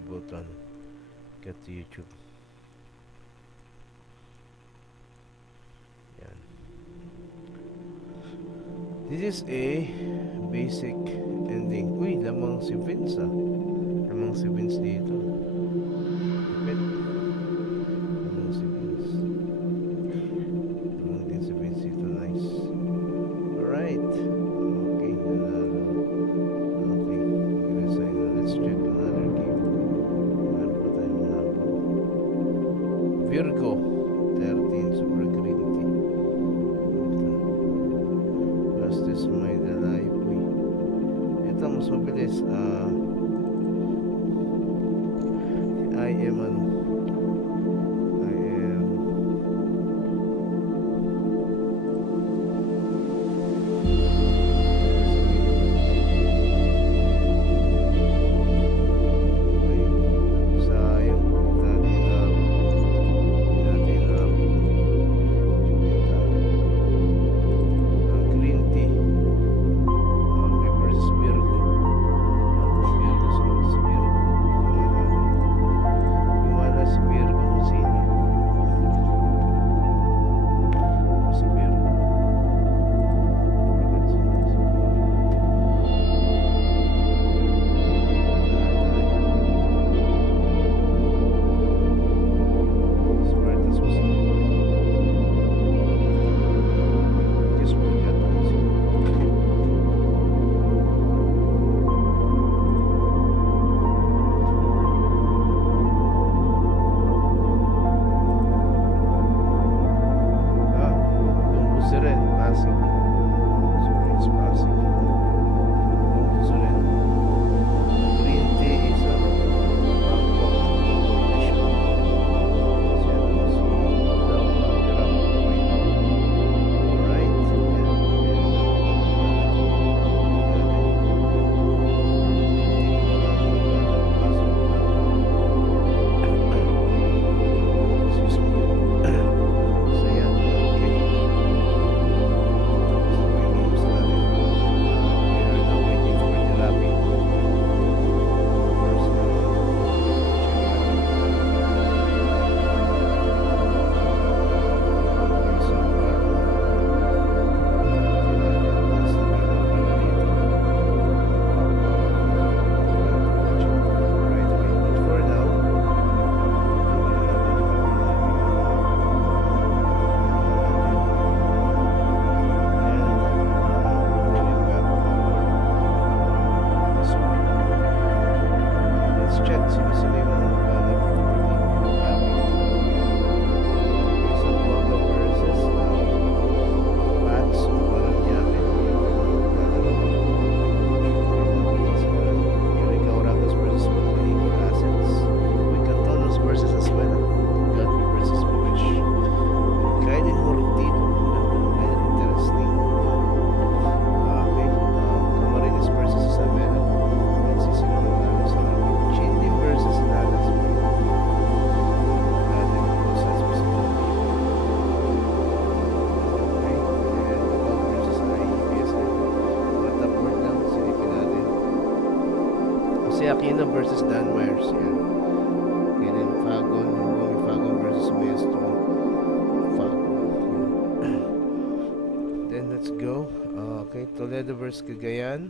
able to get to YouTube. Yan. This is a basic ending. Uy, lamang si Vince Lamang si Vince dito. Ipit. Lamang si Vince. Lamang din si Vince dito. Nice. Alright. Okay. Okay. Let's check another game. Ano pa tayo mahapon? Virgo 13 Super Green Tea. Fastest Mind Alive. Ito mas mabilis. I am Aquino versus Dan Myers. Yan. Okay, then Fagon versus Maestro Fagon. Then let's go. Okay, Toledo versus Cagayan.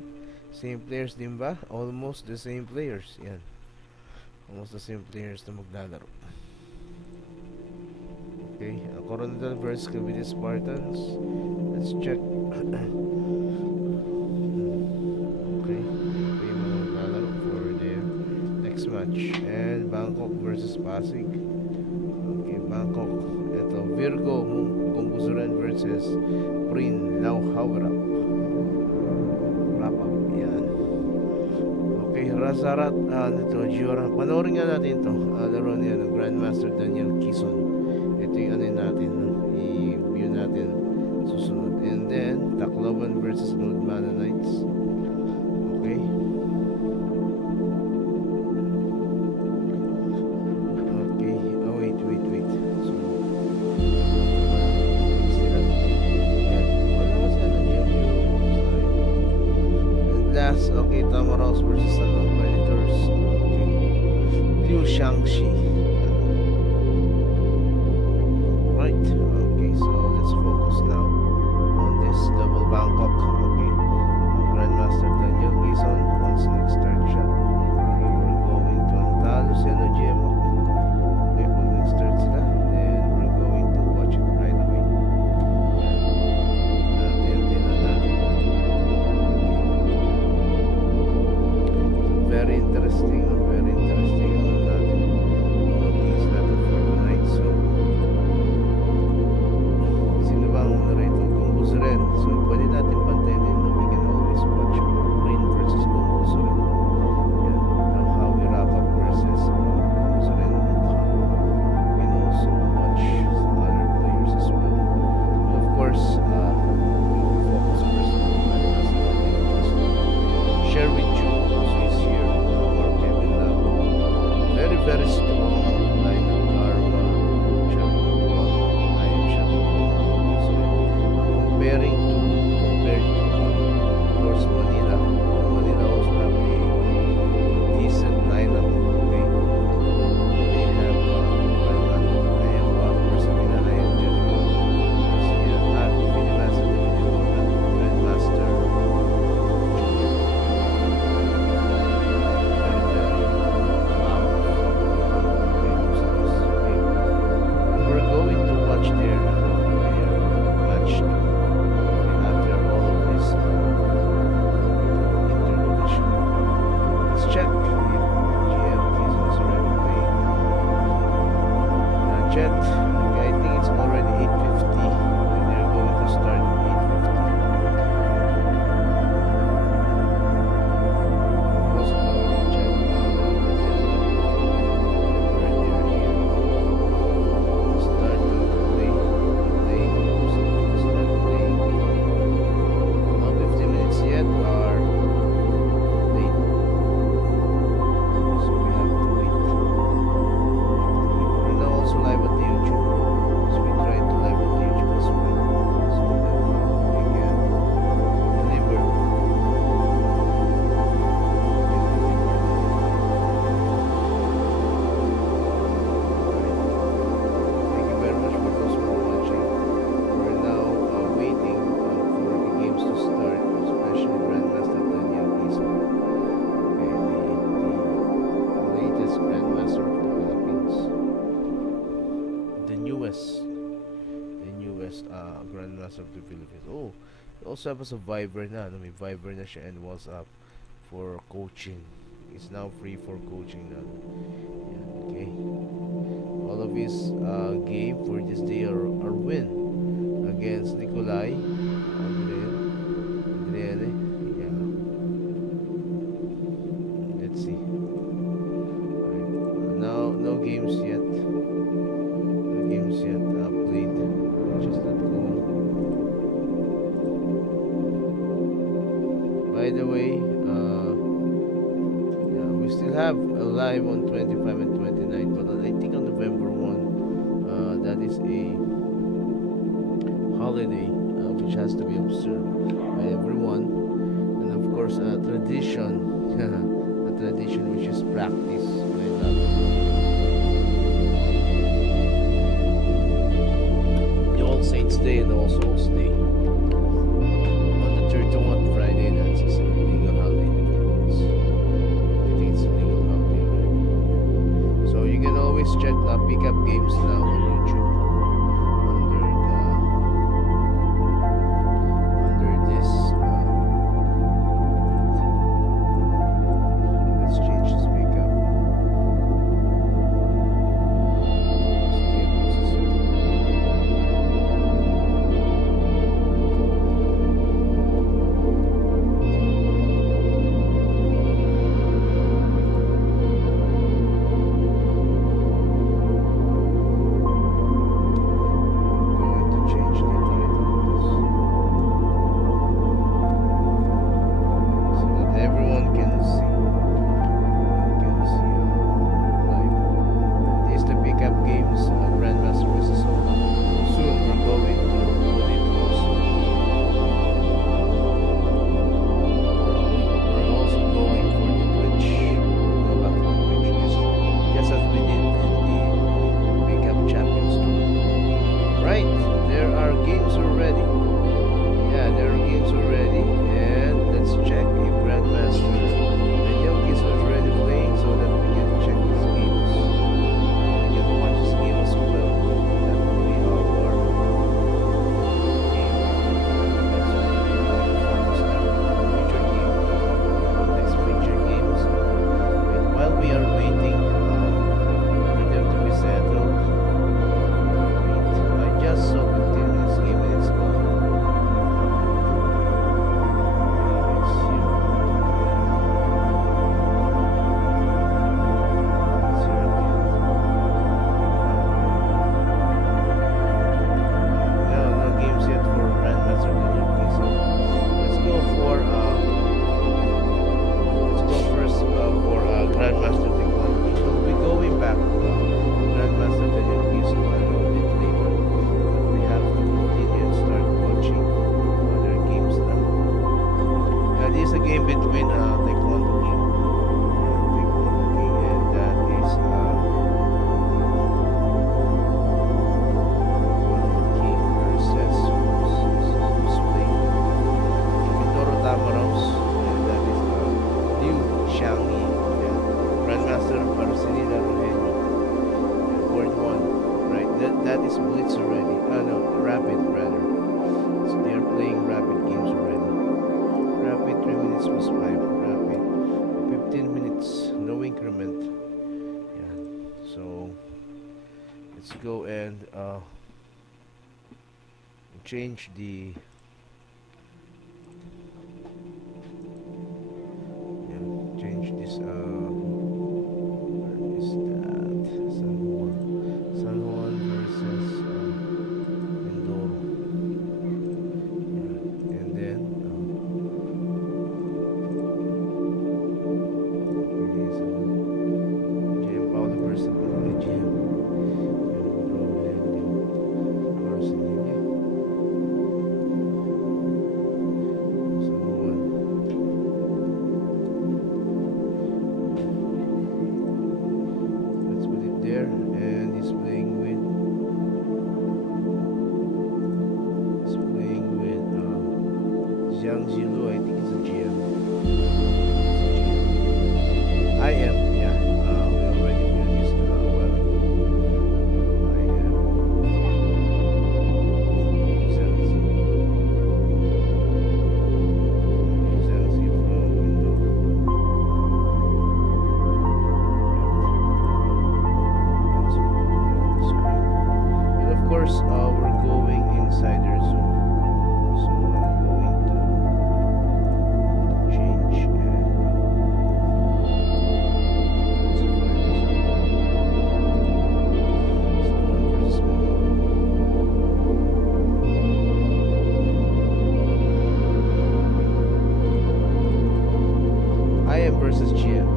Same players din ba? Almost the same players. Yan. Almost the same players na maglalaro. Okay, Coronadal versus Cavite Spartans. Let's check. Match and Bangkok versus Pasig. Okay, Bangkok. Ito Virgo Kumbusuran versus Prin Lau Hawarap. Wrap up. Yan. Okay, Razarat ito Giora. Panoorin nga natin ito. Laro niya ng Grandmaster Daniel Kison. Ito yung ano natin. I-view natin susunod. And then Tacloban versus Lord Mana Knights. Okay. Okay, Tamaros versus Predators. Okay. comparing to compared to of course Manila. Manila also have a decent lineup. Okay, they have Ayamba, Marcelina, Ayam, Jennifer, Garcia, Vinamaster, Grandmaster, very, very wow. Okay, who's this? Okay. And we're going to watch their match too. Okay, after all of this interdivision. Let's check if GM is already playing. Not yet. Okay, I think it's already 8:50 and they're going to start at 8:50. I'm also going to check the deadline where they're here. Starting to play. Start playing. Not 15 minutes yet are late. So we have to wait. We're now also live at the YouTube. So we try to live at the YouTube as well. So that we can deliver. Thank you very much for those who are watching. We're now waiting for the games to start, especially Grandmaster Daniel Pisa. Okay, the latest Grandmaster of the Philippines. The newest Grandmaster of the Philippines. Oh, we also have a survivor na. No, may Viber na siya and WhatsApp for coaching. It's now free for coaching na. Yan, okay. All of his game for this day are win against Nikolai Adriane. Yeah. Let's see. Alright. No games yet. No games yet played. Just that goal. By the way, yeah, we still have a live on 25 and 29, but I think on November 1, that is a holiday which has to be observed by everyone, and of course a tradition, a tradition which is practice by a lot of the All Saints Day and All Souls Day. On the 31st Friday, that's a legal holiday in the Philippines. I think it's a legal holiday already. So you can always check Pcap games now on YouTube under this. Let's change this Pcap. is Blitz already. No, Rapid rather. So they are playing Rapid games already. Rapid 3 minutes plus 5. Rapid 15 minutes, no increment. Yeah. So let's go and change the change this where is that? San Juan versus Mindoro. Yeah. And then okay, so GM Paulo versus GM Arsenal. Versus GM.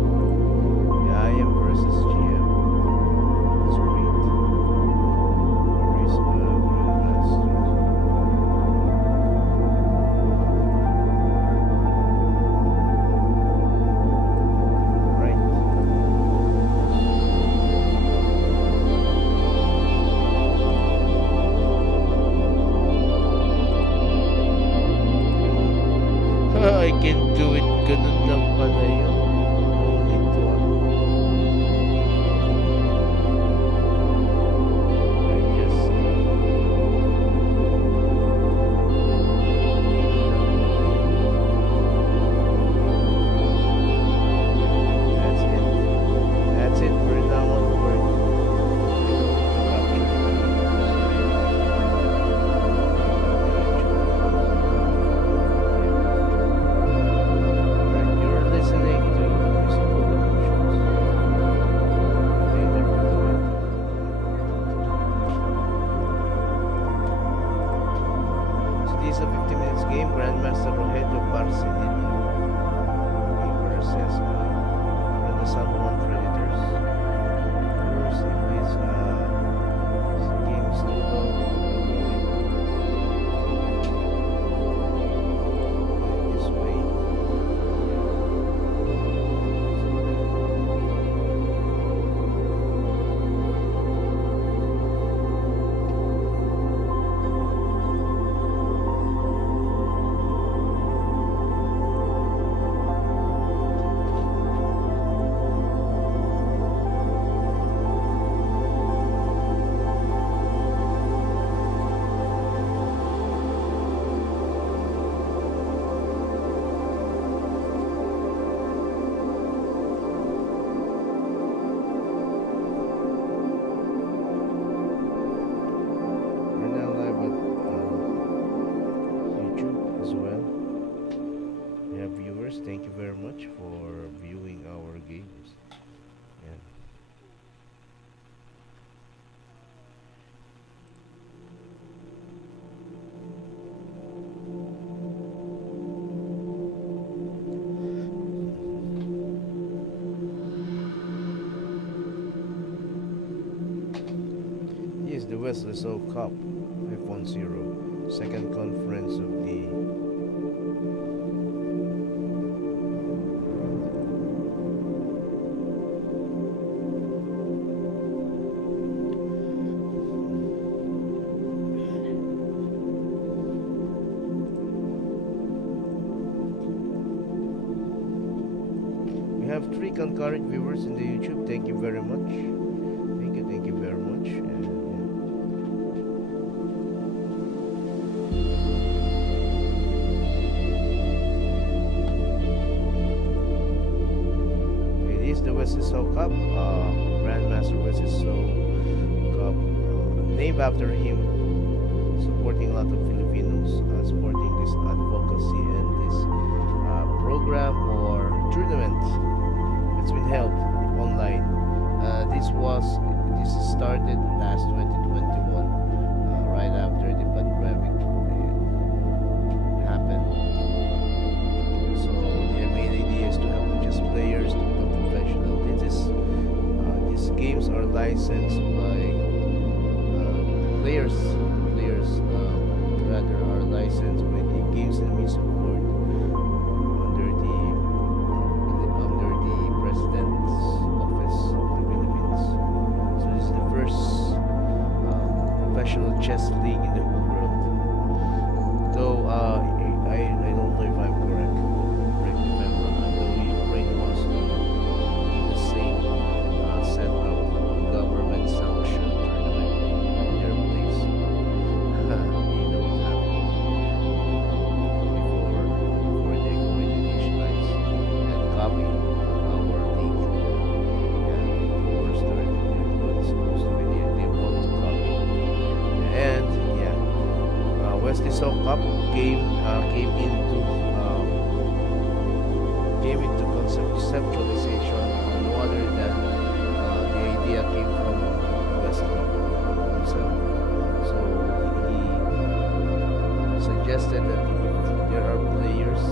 Yeah, I am versus GM. It's great. Where is right. I can do it. Ganun lang pala yun. Thank you very much for viewing our games. Yeah. Yes, the Wesley Cup 5-0, second conference of the have 3 concurrent viewers in the YouTube. Thank you very much. Thank you very much. And, yeah. named after him, supporting a lot of Filipinos, supporting this advocacy and this program or tournament that's been held online. This started last 2021, right after the pandemic happened. So the main idea is to help not just players to become professional. These games are licensed by players rather are licensed by the Games and Music Board under the President's Office of the Philippines. So this is the first professional chess league in the whole world. Though I don't know if I'm correct. Correct me if I'm wrong. Though Ukraine wants to do the same setup, government sanctioned tournament in their place. You know what happened before they're going to initialize and copy our league. Yeah, the war started. They're supposed to be there. They want to copy. And yeah, Wesley Soul Cup came into conceptualization no other than the idea came from Wesley himself. So he suggested that if there are players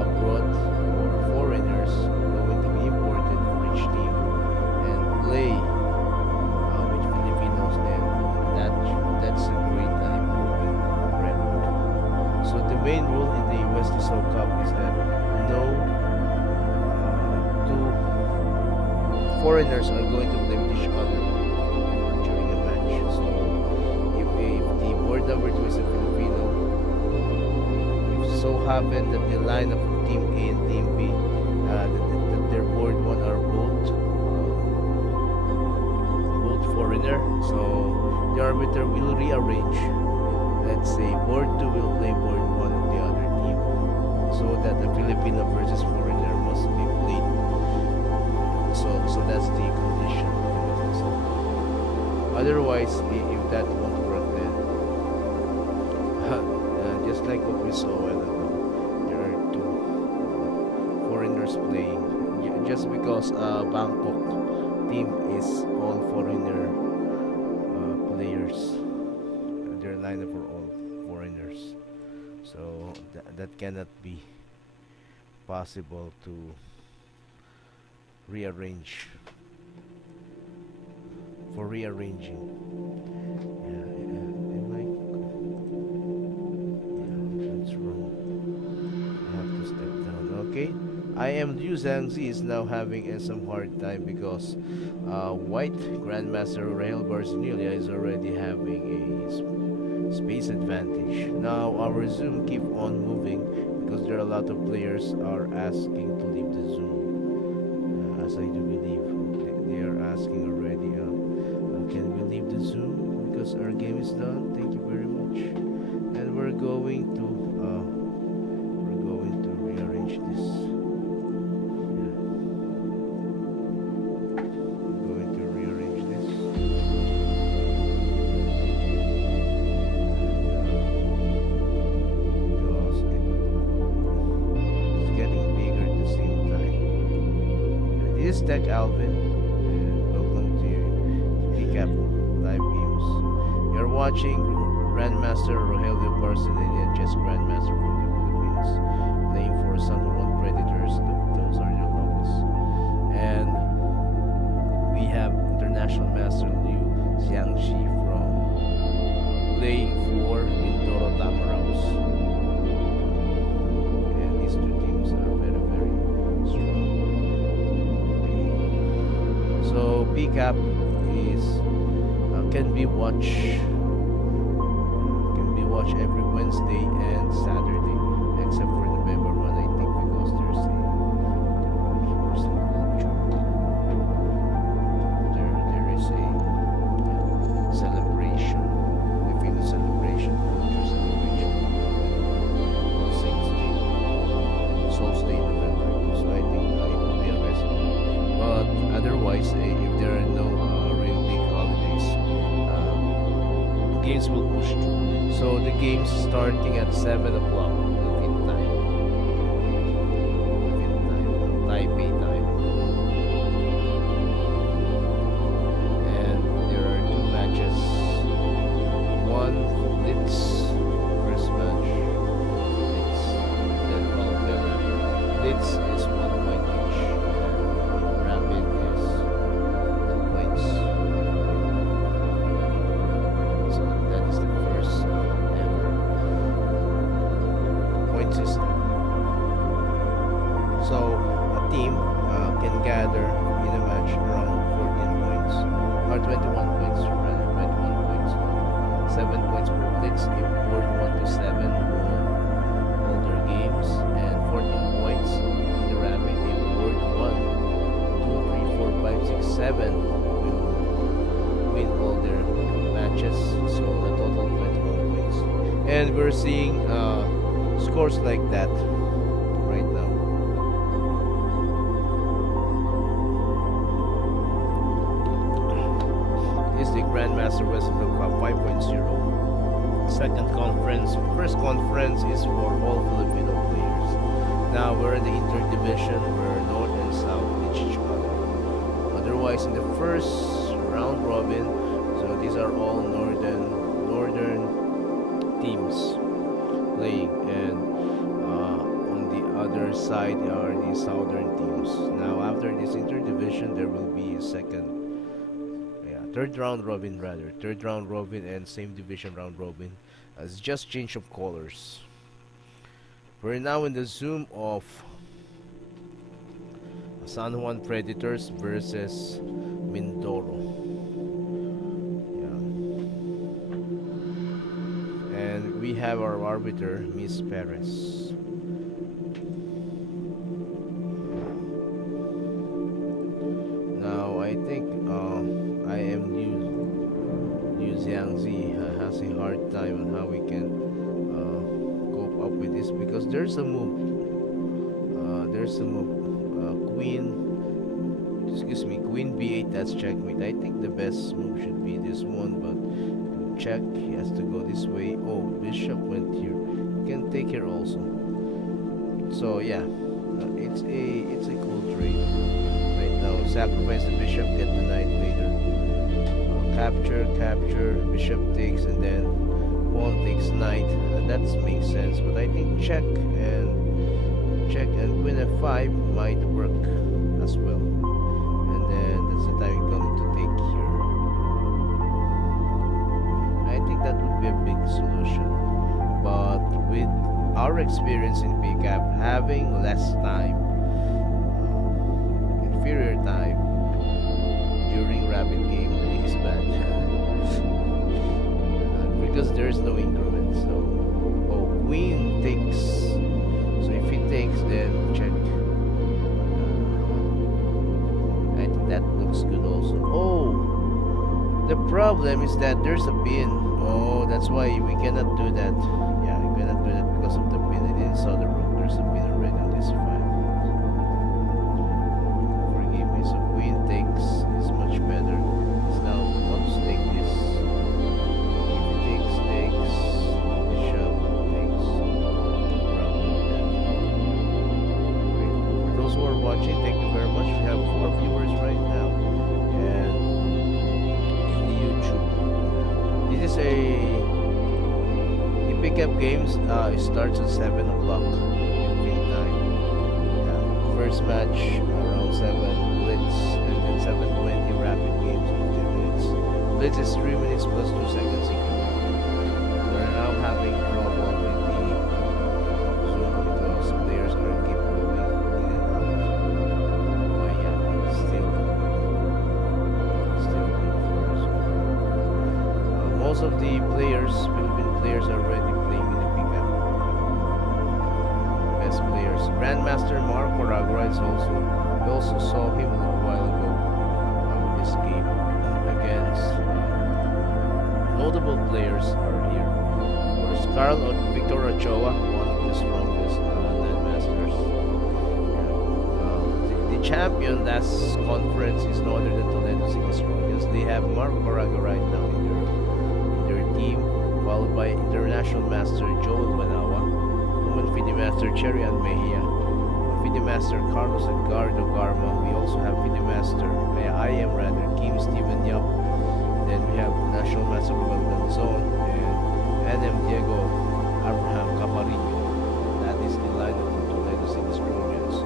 abroad or foreigners going to be imported for each team and play with Filipinos, then that's a great improvement record. So the main rule in the Wesley Soul Cup is that no two foreigners are going to play with each other during a match. So if the board number 2 is a Filipino, if so happen that the lineup of Team A and Team B, that their board 1 are both foreigner, so the arbiter will rearrange. Let's say board 2 will play board 1 of the other team, so that the Filipino versus foreigner must be played. So that's the condition. Otherwise, if that won't work, then just like what we saw a while ago, there are two foreigners playing. Just because Bangkok team is all foreigner players, their lineup are all foreigners. So that cannot be possible to rearrange for rearranging. Am I? Yeah, that's wrong. I have to step down. Okay. I am Liu Zhangzi is now having some hard time because White Grandmaster Rael Barcinelia is already having a space advantage. Now our Zoom keep on moving because there are a lot of players are asking to leave the Zoom. As I do believe they are asking already. Can we leave the Zoom because our game is done? Thank you very much. And we're going to rearrange this. Yeah. We're going to rearrange this. Because it's getting bigger at the same time. This is Tech Yalvin, and welcome to Pcap Live Games. You're watching Grandmaster Rogelio Barcinelia, Chess Grandmaster from the Philippines, playing for San Juan Predators. Those are their logos. And we have International Master Liu Xiangxi from playing for Mindoro Tamaraos. And these two teams are very, very strong. So Pcap is can be watched every Wednesday and Saturday, except for November 1, I think, because there's a there is a celebration, Filipino celebration, culture celebration, All Saints Day, Souls Day, November 2. So I think it will be a rest. But otherwise, if there are no real big holidays, starting at 7 o'clock Philippine time. Taipei time. And there are two matches. One Blitz, first match. Blitz, then followed by Rapid. Blitz is 1 point each, and Rapid is 2 points. So that is the first ever point system. So a team can gather in a match around 14 points, or 21 points rather, 21 points. 7 points per blitz if board 1 to 7 won all their games, and 14 points in the Rapid if board 1, 2, 3, 4, 5, 6, 7 will win all their matches, so the total 21 points. And we're seeing scores like that right now. Is the Grandmaster Wesley Cup 5.0. Second conference. First conference is for all Filipino players. Now we're in the interdivision where North and South reach each other. Otherwise, in the first round robin, so these are all northern teams playing, and on the other side are the southern teams. Now after this interdivision, there will be a third round robin and same division round robin. It's just change of colors. We're now in the Zoom of San Juan Predators versus Mindoro. Yeah. And we have our arbiter, Miss Perez. Now I think I am New Xiangzi has a hard time on how we can cope up with this, because there's a move. Queen B8, that's checkmate. I think the best move should be this one, but check, he has to go this way. Oh, bishop went here. You can take here also. So yeah, it's a cool trade right now. Sacrifice the bishop, get the knight later. Capture, bishop takes, and then pawn takes knight. That makes sense, but I think check and queen f5 might work as well. And then that's the time you're going to take here. I think that would be a big solution, but with our experience in Pcap, having less time, inferior time during rapid game is bad. Because there's no increment. So, oh, queen takes. So if he takes, then check. I think that looks good also. Oh, the problem is that there's a pin. Oh, that's why we cannot do that. Yeah, we cannot do that because of the pin. I didn't saw the rook. There's a pin already on this file. Forgive me. So queen takes is much better. It's now let's take this. Watching, thank you very much. We have 4 viewers right now, and in the YouTube. This is the Pcap games. It starts at 7 o'clock Philippine time. First match around 7 blitz, and then 7:20 rapid games, 15 minutes. Blitz is 3 minutes plus 2 seconds. We're now having trouble with the Zoom because players are keep going in and out. Most of the Philippine players are already playing in the Pcap. Best players. Grandmaster Mark Coragua is also. We also saw him a little while ago with this game against notable players are here. There's Carl Victor Ochoa, one of the strongest landmasters. The champion last conference is no other than Toledo, the strongest. They have Mark Coragua right now in their team, followed by International Master Joel Manawa, Woman FIDE Master Cherry Ann Mejia, FIDE Master Carlos Edgardo Garma. We also have FIDE Master, I am rather, Kim Steven Yap. Then we have National Master Ruel Danzon and NM Diego Abraham Caparillo. That is the lineup of Toledo City Trojans.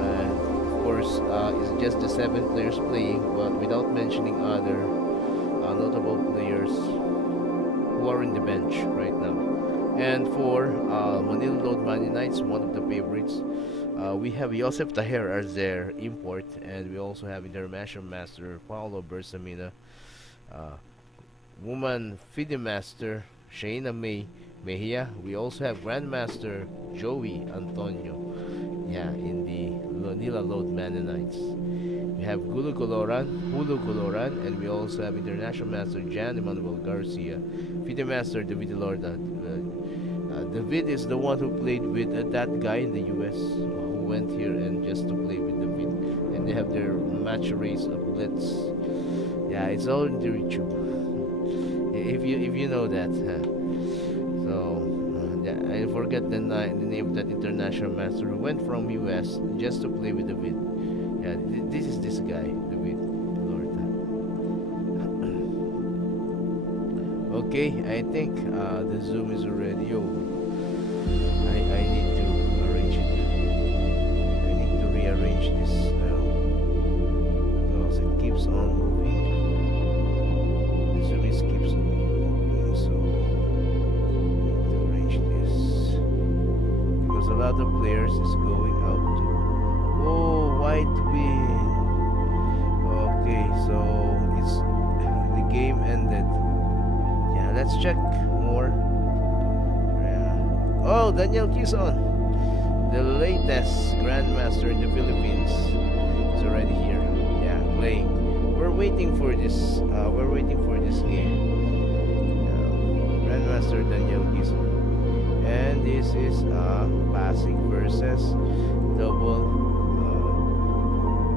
And of course, it's just the 7 players playing, but without mentioning other notable players who are in the bench right now. And for Manila Load Man Knights, one of the favorites, we have Joseph Taher as their import, and we also have International Master Paulo Bersamina, Woman FIDE Master Shayna May Mejia. We also have Grandmaster Joey Antonio, in the Manila Load Mennonites. We have Hulu Goloran, and we also have International Master Jan Emanuel Garcia, FIDE Master David Lorda. David is the one who played with that guy in the US who went here and just to play with David, and they have their match race of Blitz. Yeah, it's all in the YouTube. If you know that. So I forget the name of that international master who went from US just to play with David. Yeah, this is this guy, David Lord. Okay, I think the Zoom is already over. I need to arrange it. I need to rearrange this now because it keeps on moving. The Zoom keeps on moving, so I need to arrange this because a lot of players is going out to. Oh, white win. Okay, so it's the game ended. Yeah, let's check more. Oh, Daniel Quezon, the latest Grandmaster in the Philippines, is already here. Yeah, playing. We're waiting for this. We're waiting for this game. Grandmaster Daniel Quezon, and this is passing versus double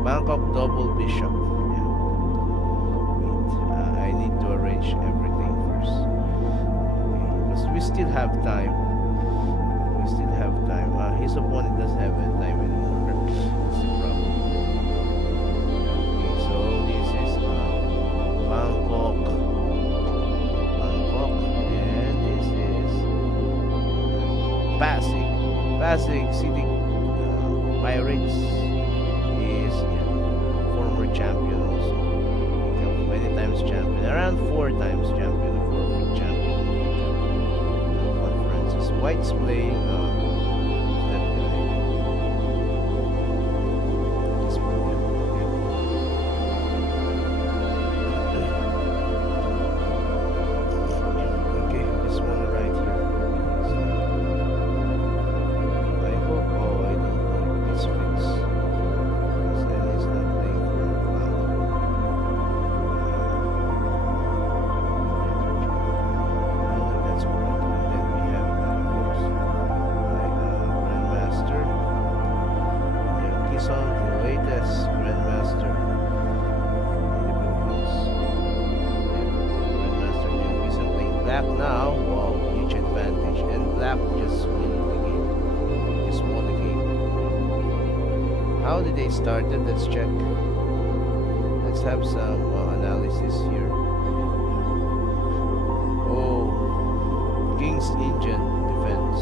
Bangkok double Bishop. Yeah. Wait, I need to arrange everything first. Okay, because we still have time. His opponent doesn't have any time anymore. That's the problem. Okay, so this is Bangkok, and this is Pasig City Pirates is former champion also. Many times champion, around 4 times champion, 4 champion conferences. White's playing. How did they started? Let's check. Let's have some analysis here. Oh, King's Engine defense,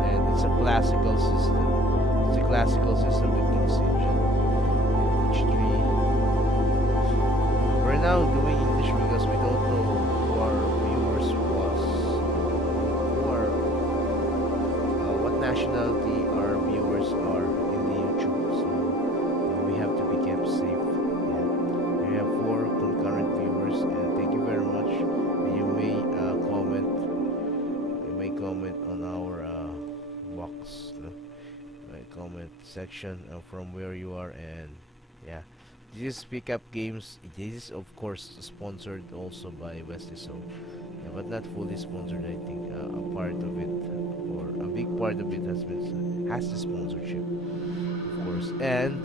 and it's a classical system. It's a classical system with King's Engine. H3. We're now doing English because we don't know who our viewers was, or what nationality our viewers are in the YouTube. So we have to be kept safe. Yeah. We have 4 concurrent viewers, and thank you very much. You may comment. You may comment on our box, comment section from where you are, and yeah. This is Pcap Games. This is of course sponsored also by Wesley, so yeah, but not fully sponsored. I think a part of it, or a big part of it, has the sponsorship, of course. And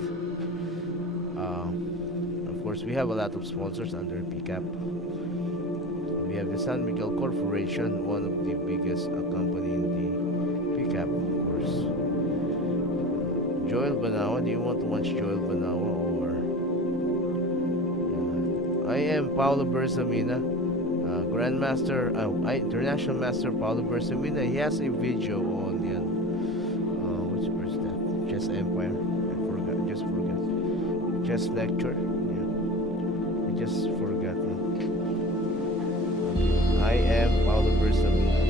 of course we have a lot of sponsors under Pcap. We have the San Miguel Corporation, one of the biggest company in the Pcap, of course. Joel Banawa, do you want to watch Joel Banawa or? I am Paulo Bersamina, Grandmaster, International Master Paulo Bersamina. He has a video on the which verse that? Chess Empire. I forgot. Just forgot. Chess lecture. Yeah, I just forgot. I am Paulo Bersamina.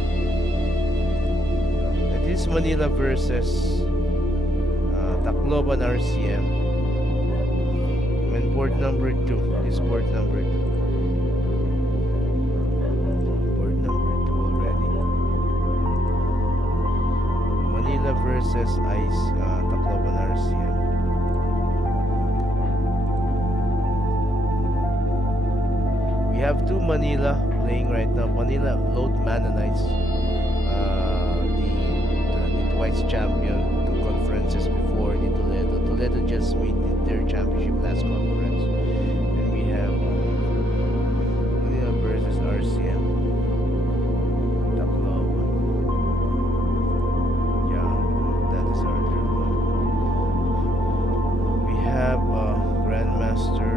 It is Manila versus Tacloban RCM. And board number 2. This board number 2. Board number 2 already. Manila versus Tacloban RCM. We have 2 Manila playing right now. Manila Load Mennonites, the twice champion, 2 conferences before the Toledo. Toledo just made their championship last conference. And we have Manila versus RCM. Tacloban. Yeah, that is our third one. We have Grandmaster.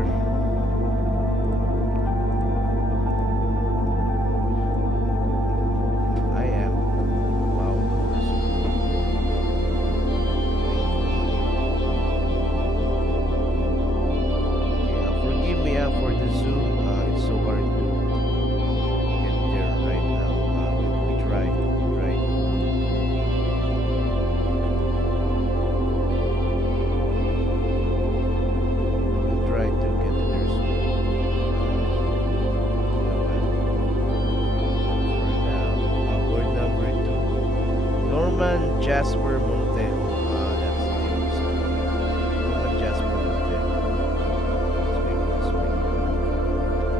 Jasper Monte. That's the name. Jasper Monte. Let's make it this way.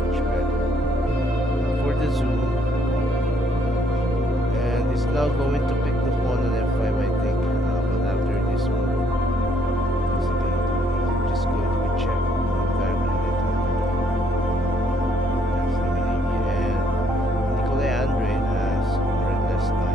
Much better. For the zoom. And it's now going to pick the pawn on F5, I think. But after this move, it's just going to be checked. Back and later. That's the meaning. And Nicolai Andre has less time.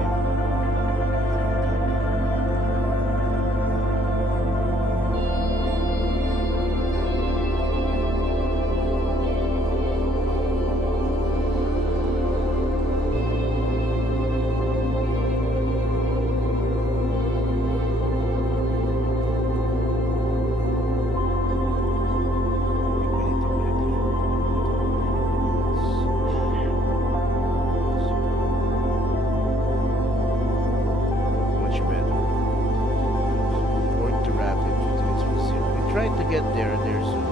Trying to get there soon.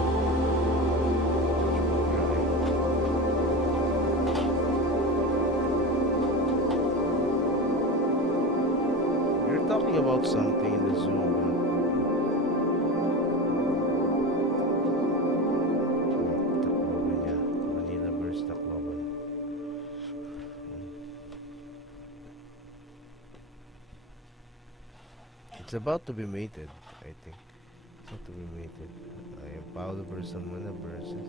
You're talking about something in the Zoom. Tacloban, yeah. Manila versus Tacloban. It's about to be mated, I think. Not to be mated. I am Paulo Bersamina versus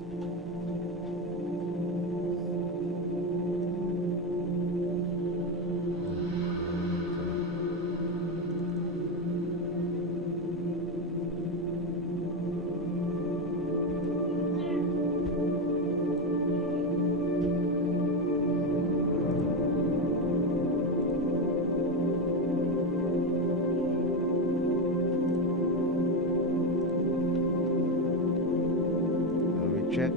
check.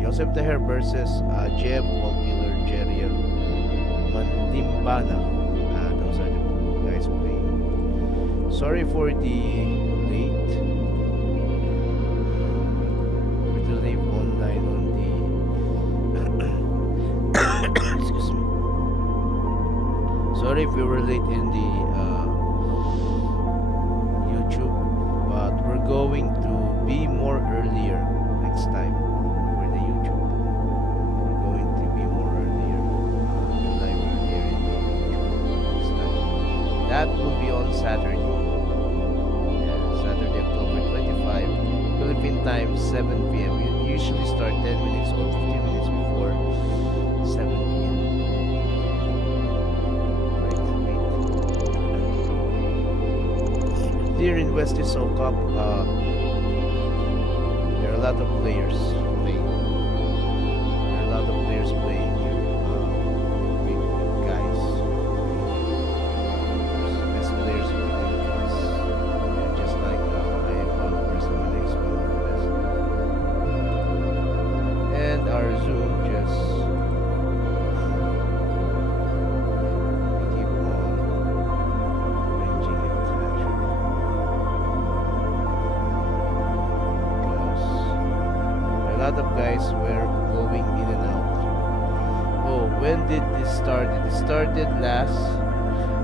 Joseph Teher versus Jem Walkiller Jeriel. Limbana. Those are the guys playing. Sorry for the late. For the late online on the. Excuse me. Sorry if we were late in the YouTube, but we're going to be more earlier next time for the YouTube. We're going to be more earlier, the live earlier in the YouTube next time. That will be on Saturday. Yeah, Saturday, October 25, Philippine time, 7 p.m. We usually start 10 minutes or 15 minutes before 7 p.m. Here in Wesley Soul Cup, there are a lot of players playing. There are a lot of players playing here. Big guys. There's best players in the Philippines. Yeah, just like I am one of the next one of the best. And our Zoom just keep on arranging it actually. A lot of guys were going in and out. Oh, when did this start? It started last.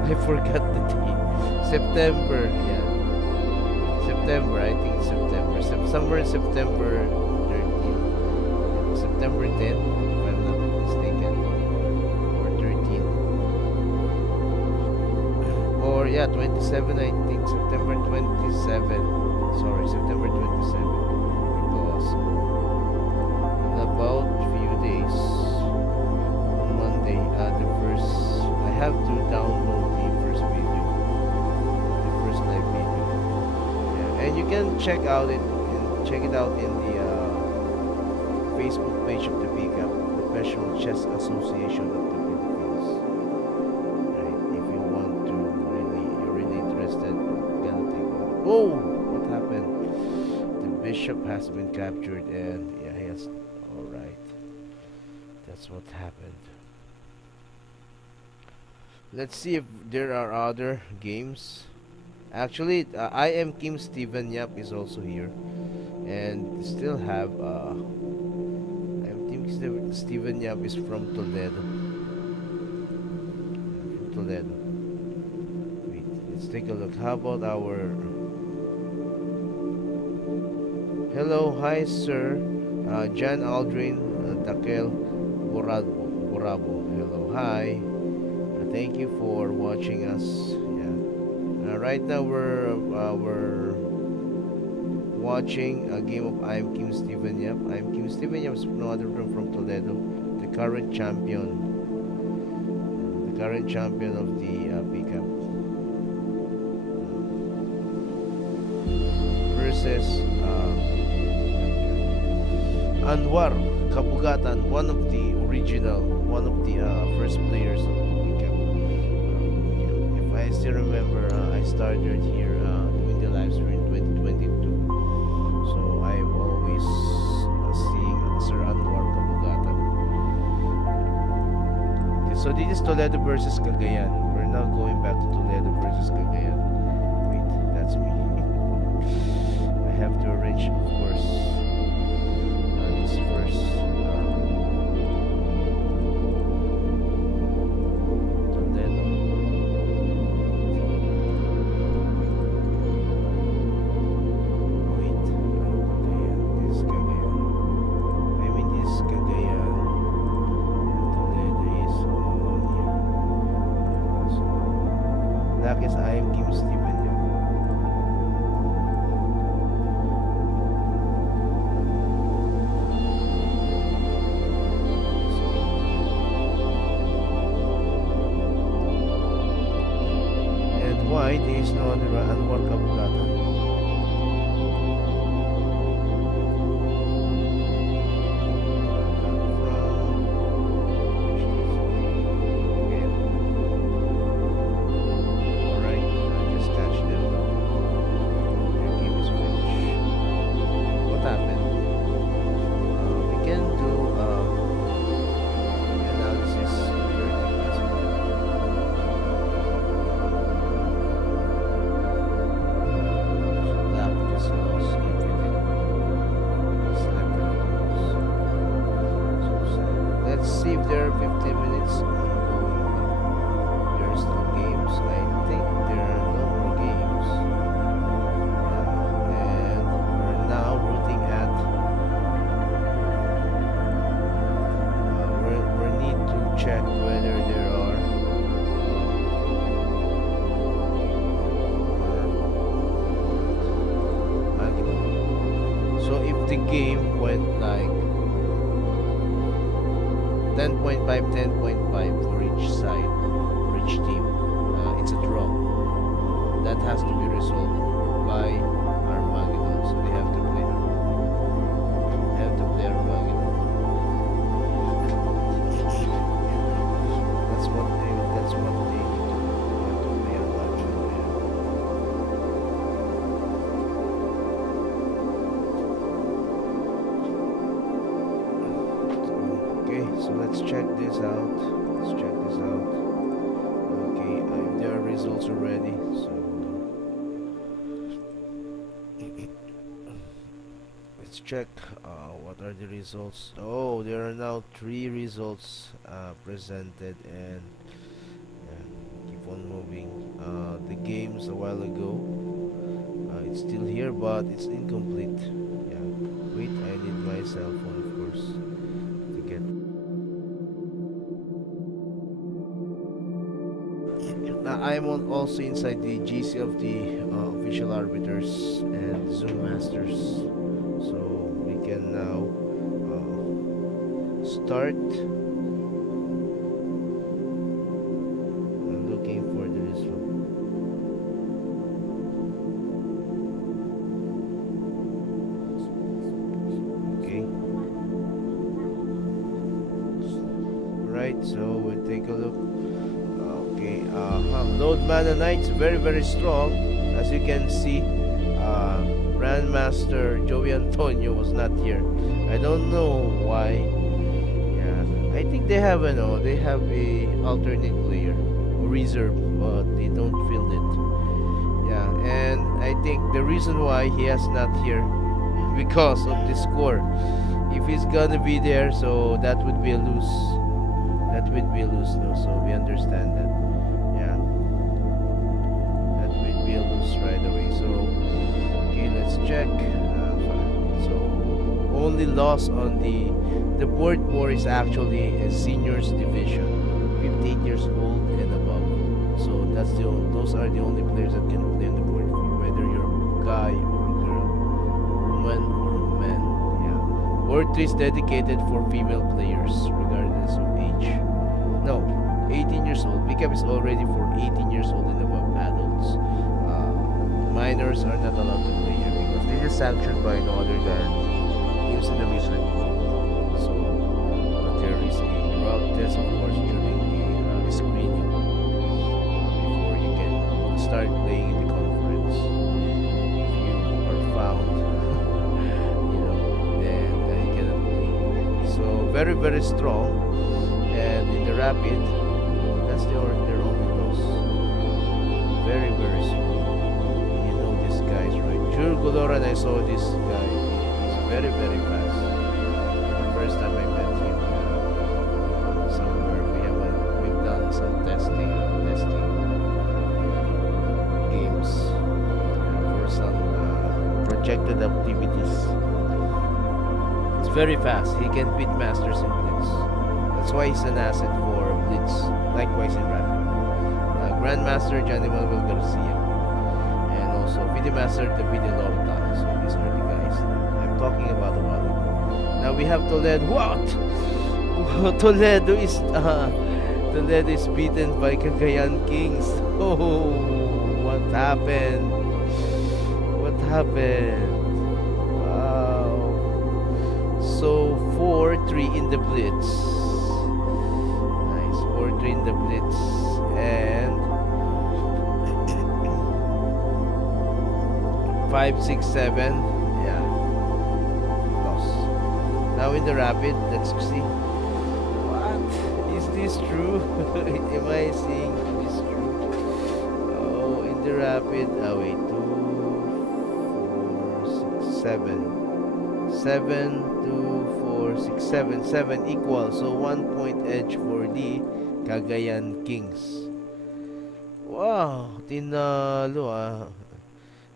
I forgot the date. September, yeah. September, I think it's September. Somewhere in September 13. September 10, if I'm not mistaken. Or 13. Or yeah, 27, I think. September 27. Sorry, September 27. Because in about few days on Monday, the first I have to download the first video, the first live video. Yeah, and you can check it out in the Facebook page of the Pcap, Professional Chess Association of the Philippines. Right, if you want to you're really interested, you gotta take a look. Oh, what happened? The bishop has been captured, and yeah, he has. All right, that's what happened. Let's see if there are other games. Actually, I am Kim Steven Yap is also here, and still have I am Kim Steven Yap is from Toledo. From Toledo. Wait, let's take a look. How about our? Hello, hi sir, John Aldrin, Dakel Borabo. Hello, hi. Thank you for watching us. Yeah. Right now we're watching a game of I am Kim Steven Yap. I am Kim Steven Yap is no other than from Toledo, the current champion. The current champion of the Pcap. Versus Anwar Kabugatan, one of the first players of Pcap. If I still remember, I started here doing the live stream in 2022. So I'm always seeing Sir Anwar Kabugatan. Okay, so this is Toledo versus Cagayan. We're now going back to Toledo versus Cagayan. Wait, that's me. I have to arrange, of course, this first. I am Kim Steven Yap. And why there is no other Anwar Kabugatan? the game went like 10.5, 10.5 for each side, for each team. It's a draw. That has to be resolved by Armageddon. So they have to play Armageddon. That's what they need to do. They have to play Armageddon. Okay, so let's check this out. Okay, if there are results already, so let's check what are the results. Oh, there are now 3 results presented, and keep on moving. The games a while ago, it's still here, but it's incomplete. Yeah, wait, I need my cell phone, of course, to get. Now I'm also inside the GC of the official arbiters and Zoom masters, so we can now start looking for the result. Okay, right, so we'll take a look. Okay, Load Mana Knight's very strong. As you can see, Grandmaster Joey Antonio was not here. I don't know why. Yeah, I think they have a alternate player or reserve, but they don't fill it. Yeah, and I think the reason why he has not here because of the score. If he's gonna be there, so that would be a lose. That would be a lose, no? So we understand that. Yeah, that would be a lose right away. So okay, let's check. So only loss on the board 4 is actually a seniors division, 58 years old and above. So those are the only players that can play on the board 4, whether you're a guy or a girl, woman or a man. Yeah, board 3 is dedicated for female players, regardless of age. No, 18 years old. Pcap is already for 18 years old and above adults. Minors are not allowed to play here because this is sanctioned by no other than games in the mission. So there is a drug test, of course, during the screening before you can start playing in the conference. If you are found, then you cannot play. So very strong. And in the rapid, that's their only loss. Very strong. You know these guys, right? Jure Goloran, I saw this guy. He's very fast. The first time I met him somewhere, we've done some testing games for some projected activities. It's very fast. He can beat masters in Blitz. That's why he's an asset for Blitz. Likewise in Rapid. Grandmaster Johnny Manuel Garcia. And also Videmaster David Lorta. So these are the guys I'm talking about a while ago. Now we have Toledo. What? Toledo is beaten by Cagayan Kings. Oh, what happened? What happened? Wow. So 4-3 in the Blitz. 4-3 in the Blitz, and 5-6-7, yeah, loss. Now in the Rapid, let's see. What? Is this true? Am I seeing this true? Oh, in the Rapid, wait, 2, 4, 6, 7. 7, 2, 4, 6, 7. 7 equal, so 1 point edge for the Cagayan Kings. Wow, tinalo ah.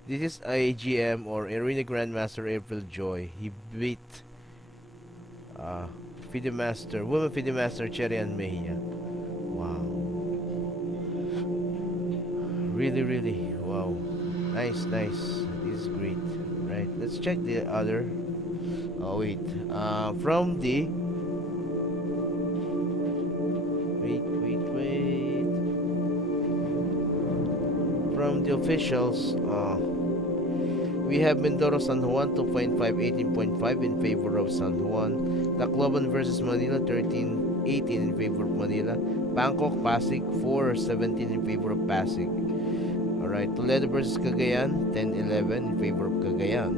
This is AGM or Arena Grandmaster April Joy. He beat FIDE Master, Woman FIDE Master Cherry and Mejia. Wow. Really, wow. Nice. This is great. Right, let's check the other Oh wait, from the wait. From the officials, we have Mindoro San Juan 2.5 18.5 in favor of San Juan. Tacloban versus Manila 13-18 in favor of Manila. Bangkok Pasig 4-17 in favor of Pasig. Alright, Toledo versus Cagayan 10-11 in favor of Cagayan.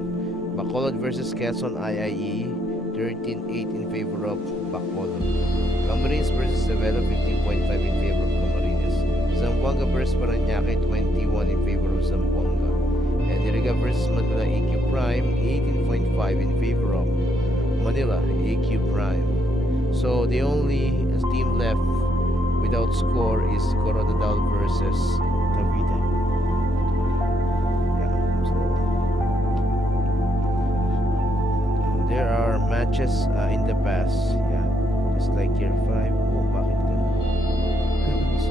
Bacolod versus Quezon IIE 13-8 in favor of Bacolod. Camarines versus Sevilla 15.5 in favor of Camarines. Zamboanga versus Parañaque 21 in favor of Zamboanga. And Iriga versus Manila AQ Prime 18.5 in favor of Manila AQ Prime. So the only team left without score is Coronadal versus Cavite. There are matches in the past, just like year 5. Oh, bakit ganun? So,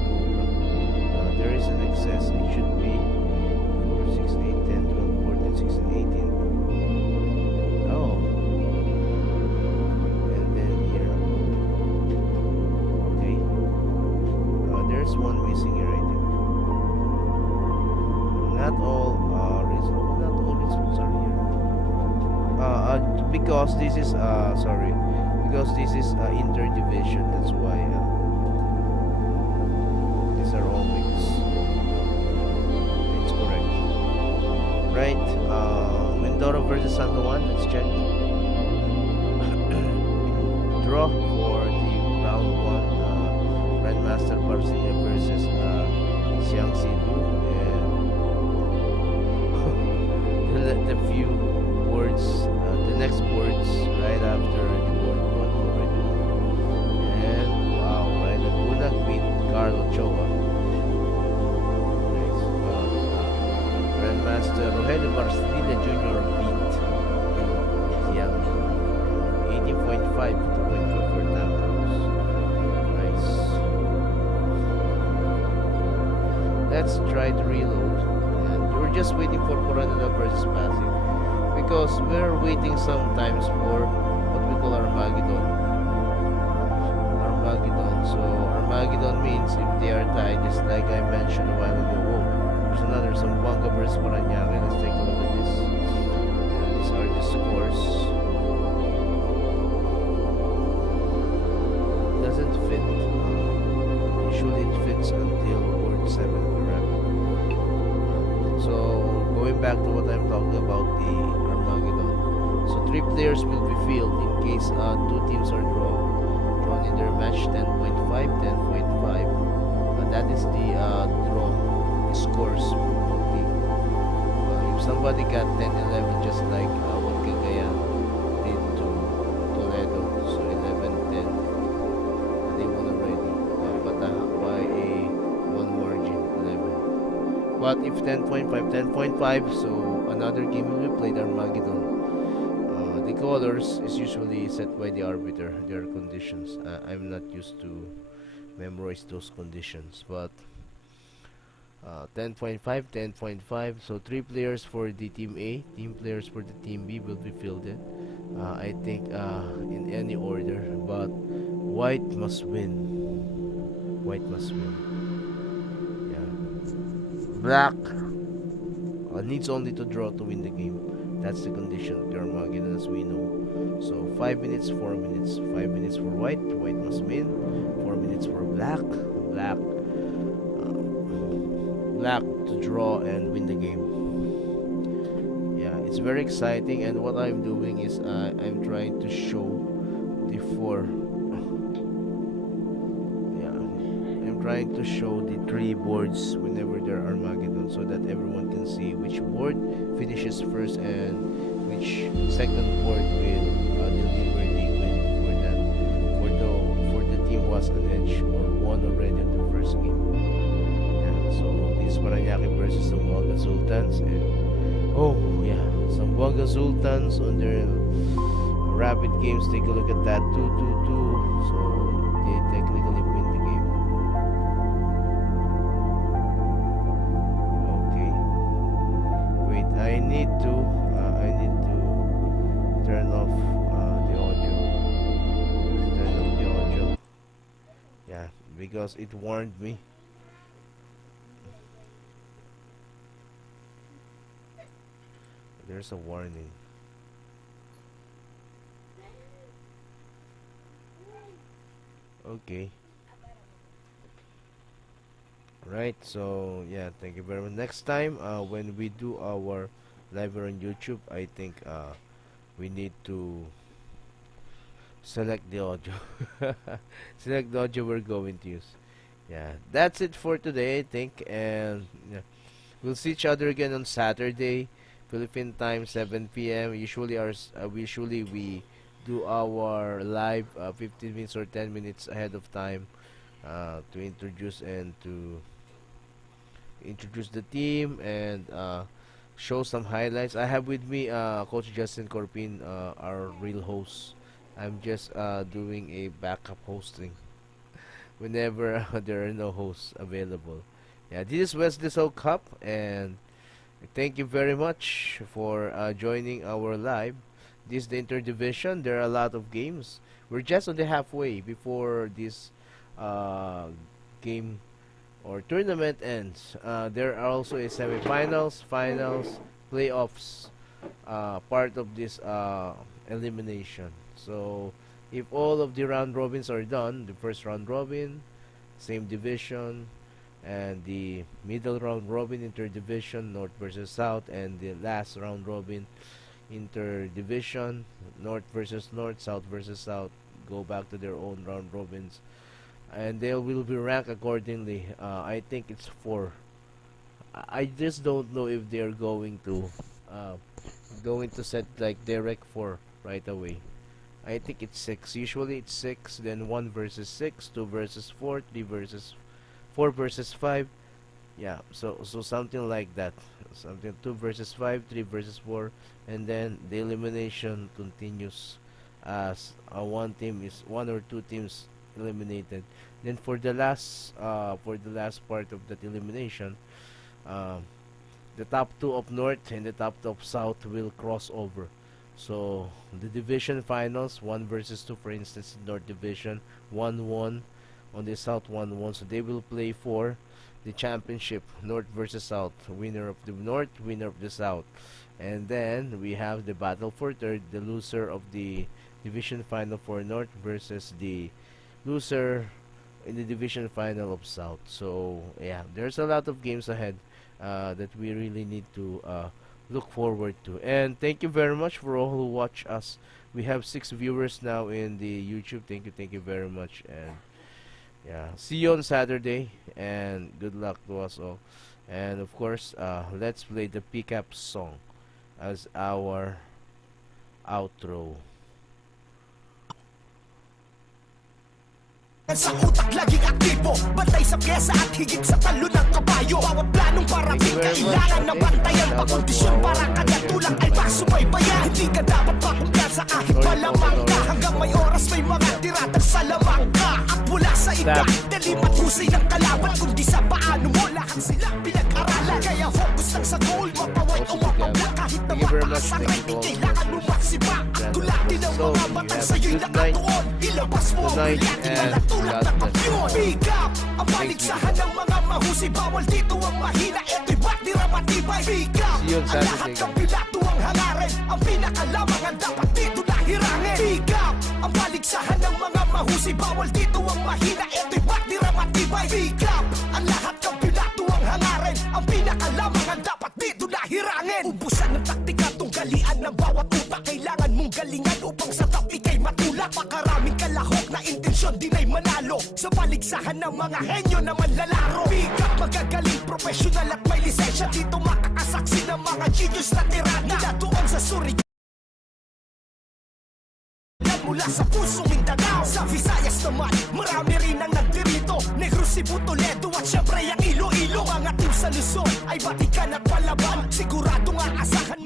there is an excess. It should be 4, 6, 8, 10, 12, 14, 16, 18. Oh. And then here. Okay. There's one missing here, I think. Not all results are here. Because this is interdivision, that's why these are all mixed. It's correct, right? Mindoro versus San Juan, let's check. Draw for the round 1, Grandmaster Barcia versus Siang Sidu, and the few boards, the next boards right after the board 1 already. And wow, right, Laguna beat Carlo Choa. Nice. Grandmaster Rogelio Barcilla Jr. beat Siang 18.5 to 2.5 for Tamros. Nice. Let's try to reload. And we're just waiting for Coronado versus Pasig, because we're waiting sometimes for what we call Armageddon. So Armageddon means if they are tied, just like I mentioned a while ago. Whoa, there's another Zamboanga versus Parañaque. Let's take a look at this. And these are the scores. Doesn't fit. Usually it fits until board 7 for rapid. So going back to what I'm talking about, the Armageddon. So 3 players will be filled in case 2 teams are drawn in their match 10.5, 10.5. That is the draw scores per team. If somebody got 10-11, just like what Cagayan did to Toledo, so 11-10, they won already. But by a 1 margin, 11. But if 10.5, 10.5, so another game will be played, Armageddon. The colors is usually set by the arbiter, their conditions. I'm not used to memorize those conditions, but 10.5, 10.5, so 3 players for the team A, team players for the team B will be fielded. I think in any order, but white must win. White must win. Yeah. Black needs only to draw to win the game. That's the condition of the Armageddon, as we know. So 5 minutes, 4 minutes. 5 minutes for white, white must win. 4 minutes for black, black to draw and win the game. Yeah, it's very exciting, and what I'm doing is I'm trying to show the 4. I'm trying to show the 3 boards whenever there are Armageddon, so that everyone can see which board finishes first and which second board will deliver the win for that, for the team was an edge or won already on the first game. Yeah, so this is Parañaque versus Zamboanga Sultans, and Zamboanga Sultans on their rapid games. Take a look at that, 2-2-2. So they technically win the game. Okay. Wait, I need to turn off because it warned me. There's a warning. Okay. Right, so yeah, thank you very much. Next time, when we do our live on YouTube, I think we need to select the audio. Select the audio we're going to use. Yeah, that's it for today, I think, and yeah, we'll see each other again on Saturday, Philippine time, 7 p.m. Usually we do our live 15 minutes or 10 minutes ahead of time to introduce the team and show some highlights. I have with me Coach Justin Corpin, our real host. I'm just doing a backup hosting whenever there are no hosts available. Yeah, this is Wesley So Cup, and thank you very much for joining our live. This is the interdivision. There are a lot of games. We're just on the halfway before this game or tournament ends. There are also a semifinals, finals, playoffs, part of this elimination. So if all of the round robins are done, the first round robin, same division, and the middle round robin, interdivision, north versus south, and the last round robin, interdivision, north versus north, south versus south, go back to their own round robins, and they will be ranked accordingly. I think it's 4. I just don't know if they're going to set like direct 4 right away. I think it's 6. Usually it's 6, then 1 versus 6, 2 versus 4, 3 versus 4 versus 5. Yeah, so something like that. Something 2 versus 5, 3 versus 4, and then the elimination continues as one or two teams eliminated. Then for the last part of that elimination, the top 2 of north and the top 2 of south will cross over. So the division finals, 1 versus 2, for instance, north division, 1-1 on the south, 1-1. So they will play for the championship, north versus south, winner of the north, winner of the south. And then we have the battle for third, the loser of the division final for north versus the loser in the division final of south. So yeah, there's a lot of games ahead that we really need to look forward to. And thank you very much for all who watch us. We have 6 viewers now in the YouTube. Thank you very much. And yeah, see you on Saturday, and good luck to us all. And of course, let's play the Pcap song as our outro. Sa utak laging aktibo, bantay sa pyesa at higit sa talo ng kabayo. Bawat planong parating kailangan na bantayan. Pagkondisyon para kada tulak ay pasubaybayan. Hindi ka dapat pakumpiyansa kahit malamang ka. Hanggang may oras may mga tiratang sa lamang ka. At wala sa iba, dalim at husay ng kalaban. Kundi sa paano mo lahat sila pinag-aralan. Kaya focus lang sa goal, mapaway o mapabla. Kahit na mataas ang rating, kailangan mo maksiba. At gulati ng mga batang sa'yo'y nakatuon. Ilabas mo ang gulati na natulad na pagyon. Pcap, ang paligsahan ng mga mahusay. Bawal dito ang mahina, ito'y batira matibay. Pcap, ang lahat ng pilato ang hangarin. Ang pinakalamang ang dapat dito lahirangin. Pcap, ang paligsahan ng mga mahusay. Bawal dito ang mahina, ito'y batira matibay. Pcap, ang lahat ng pilato ang hangarin. Ang pinakalamang ang dapat dito lahirangin. Ubusan ng taktika, tunggalian ng bawat utak. Kailangan mong galingan upang sa top ikay matulak. Makaraming kalahok na intensyon din ay manalo sa paligsahan ng mga henyo na manlalaro. Pcap, magagaling, professional at may lisensya. Dito makakasaksi ng mga genius na tirada. Mula doon sa suri mula sa puso Mindanao. Sa Visayas naman, marami rin ang nagdirito. Negros, Cebu, Toledo at syempre ang Iloilo. Mga team sa Luzon ay batikan at palaban. Siguradong aasahan